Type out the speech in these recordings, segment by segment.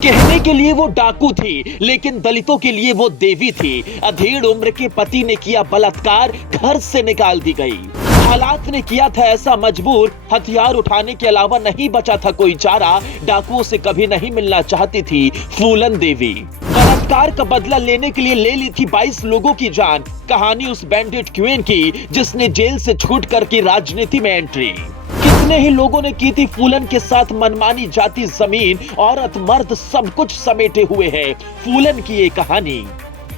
कहने के लिए वो डाकू थी, लेकिन दलितों के लिए वो देवी थी। अधेड़ उम्र के पति ने किया बलात्कार, घर से निकाल दी गई। हालात ने किया था ऐसा मजबूर, हथियार उठाने के अलावा नहीं बचा था कोई चारा। डाकुओं से कभी नहीं मिलना चाहती थी फूलन देवी। बलात्कार का बदला लेने के लिए ले ली थी 22 लोगों की जान। कहानी उस बैंडिट क्वीन की जिसने जेल से छूट कर की राजनीति में एंट्री। कितने ही लोगों ने की थी फूलन के साथ मनमानी, जाति जमीन औरत मर्द सब कुछ समेटे हुए है फूलन की ये कहानी।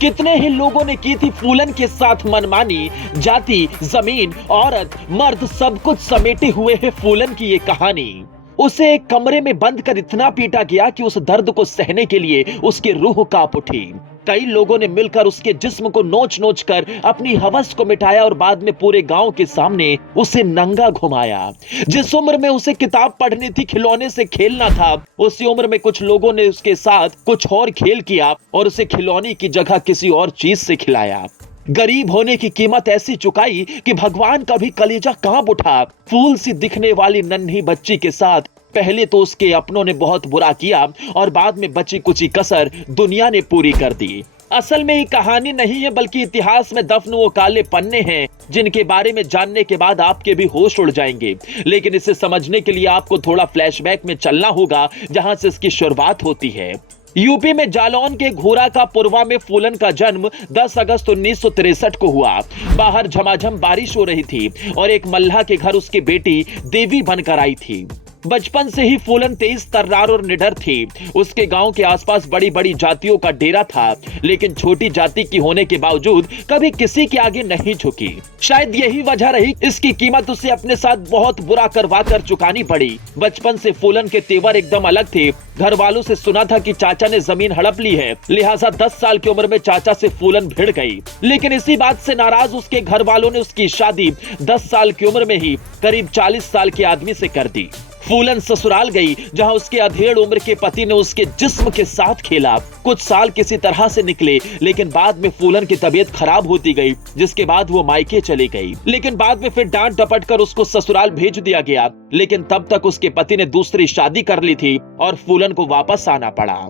कितने ही लोगों ने की थी फूलन के साथ मनमानी, जाति जमीन औरत मर्द सब कुछ समेटे हुए है फूलन की ये कहानी। उसे एक कमरे में बंद कर इतना पीटा गया कि उस दर्द को सहने के लिए उसकी रूह कांप उठी। कई लोगों ने मिलकर उसके जिस्म को नोच नोच कर अपनी हवस को मिटाया और बाद में पूरे गांव के सामने उसे नंगा घुमाया। जिस उम्र में उसे किताब पढ़नी थी, खिलौने से खेलना था, उसी उम्र में कुछ लोगों ने उसके साथ कुछ और खेल किया और उसे खिलौने की जगह किसी और चीज से खिलाया। गरीब होने की कीमत ऐसी चुकाई कि भगवान का भी कलेजा कांप उठा। फूल सी दिखने वाली नन्ही बच्ची के साथ पहले तो उसके अपनों ने बहुत बुरा किया और बाद में बची कुची कसर दुनिया ने पूरी कर दी। असल में ये कहानी नहीं है, बल्कि इतिहास में दफन वो काले पन्ने हैं जिनके बारे में जानने के बाद आपके भी होश उड़ जाएंगे। लेकिन इसे समझने के लिए आपको थोड़ा फ्लैशबैक में चलना होगा, जहां से इसकी शुरुआत होती है। यूपी में जालौन के घोरा का पुरवा में फूलन का जन्म 10 अगस्त 1963 को हुआ। बाहर झमाझम बारिश हो रही थी और एक मल्लाह के घर उसकी बेटी देवी बनकर आई थी। बचपन से ही फूलन तेज तर्रार और निडर थी। उसके गांव के आसपास बड़ी बड़ी जातियों का डेरा था, लेकिन छोटी जाति की होने के बावजूद कभी किसी के आगे नहीं झुकी। शायद यही वजह रही, इसकी कीमत उसे अपने साथ बहुत बुरा करवा कर चुकानी पड़ी। बचपन से फूलन के तेवर एकदम अलग थे। घर वालों से सुना था कि चाचा ने जमीन हड़प ली है, लिहाजा 10 साल की उम्र में चाचा से फूलन भिड़ गई। लेकिन इसी बात से नाराज उसके घर वालों ने उसकी शादी 10 साल की उम्र में ही करीब 40 साल के आदमी से कर दी। फूलन ससुराल गई, जहां उसके अधेड़ उम्र के पति ने उसके जिस्म के साथ खेला। कुछ साल किसी तरह से निकले, लेकिन बाद में फूलन की तबीयत खराब होती गई, जिसके बाद वो मायके चली गई। लेकिन बाद में फिर डांट डपट कर उसको ससुराल भेज दिया गया। लेकिन तब तक उसके पति ने दूसरी शादी कर ली थी और फूलन को वापस आना पड़ा।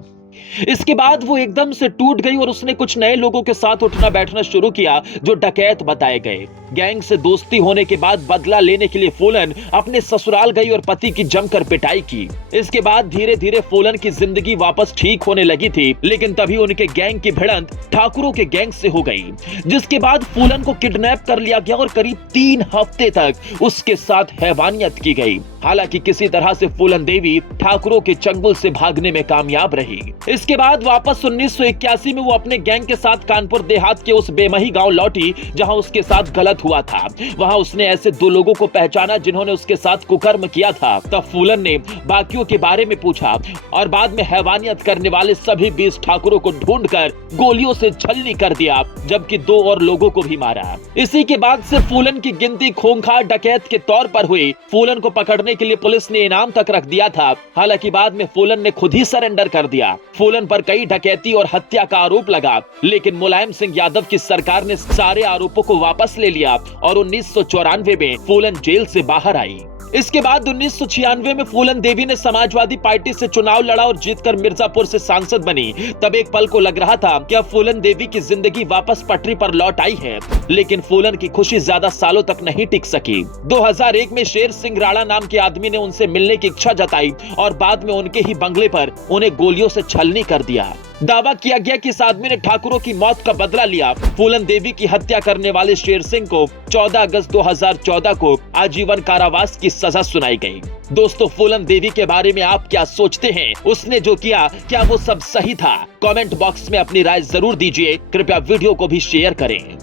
इसके बाद वो एकदम से टूट गई और उसने कुछ नए लोगों के साथ उठना बैठना शुरू किया जो डकैत बताए गए। गैंग से दोस्ती होने के बाद बदला लेने के लिए फूलन अपने ससुराल गई और पति की जमकर पिटाई की। इसके बाद धीरे धीरे फूलन की जिंदगी वापस ठीक होने लगी थी, लेकिन तभी उनके गैंग की भिड़ंत ठाकुरों के गैंग से हो गई, जिसके बाद फूलन को किडनैप कर लिया गया और करीब 3 हफ्ते तक उसके साथ हैवानियत की गई। हालांकि किसी तरह से फूलन देवी ठाकुरों के चंगुल से भागने में कामयाब रही। इसके बाद वापस 1981 में वो अपने गैंग के साथ कानपुर देहात के उस बेमही गांव लौटी जहां उसके साथ गलत हुआ था। वहां उसने ऐसे 2 लोगों को पहचाना जिन्होंने उसके साथ कुकर्म किया था। तब फूलन ने बाकियों के बारे में पूछा और बाद में हैवानियत करने वाले सभी 20 ठाकुरों को ढूंढकर गोलियों से छलनी कर दिया, जबकि 2 और लोगों को भी मारा। इसी के बाद से फूलन की गिनती खूंखार डकैत के तौर पर हुई। फूलन को पकड़ने के लिए पुलिस ने इनाम तक रख दिया था। हालांकि बाद में फूलन ने खुद ही सरेंडर कर दिया। फूलन पर कई डकैती और हत्या का आरोप लगा, लेकिन मुलायम सिंह यादव की सरकार ने सारे आरोपों को वापस ले लिया और 1994 में फूलन जेल से बाहर आई। इसके बाद 1996 में फूलन देवी ने समाजवादी पार्टी से चुनाव लड़ा और जीतकर मिर्जापुर से सांसद बनी। तब एक पल को लग रहा था कि अब फूलन देवी की जिंदगी वापस पटरी पर लौट आई है, लेकिन फूलन की खुशी ज्यादा सालों तक नहीं टिक सकी। 2001 में शेर सिंह राणा नाम के आदमी ने उनसे मिलने की इच्छा जताई और बाद में उनके ही बंगले पर उन्हें गोलियों से छलनी कर दिया। दावा किया गया कि इस आदमी ने ठाकुरों की मौत का बदला लिया। फूलन देवी की हत्या करने वाले शेर सिंह को 14 अगस्त 2014 को आजीवन कारावास की सजा सुनाई गई। दोस्तों, फूलन देवी के बारे में आप क्या सोचते हैं? उसने जो किया, क्या वो सब सही था? कमेंट बॉक्स में अपनी राय जरूर दीजिए। कृपया वीडियो को भी शेयर करें।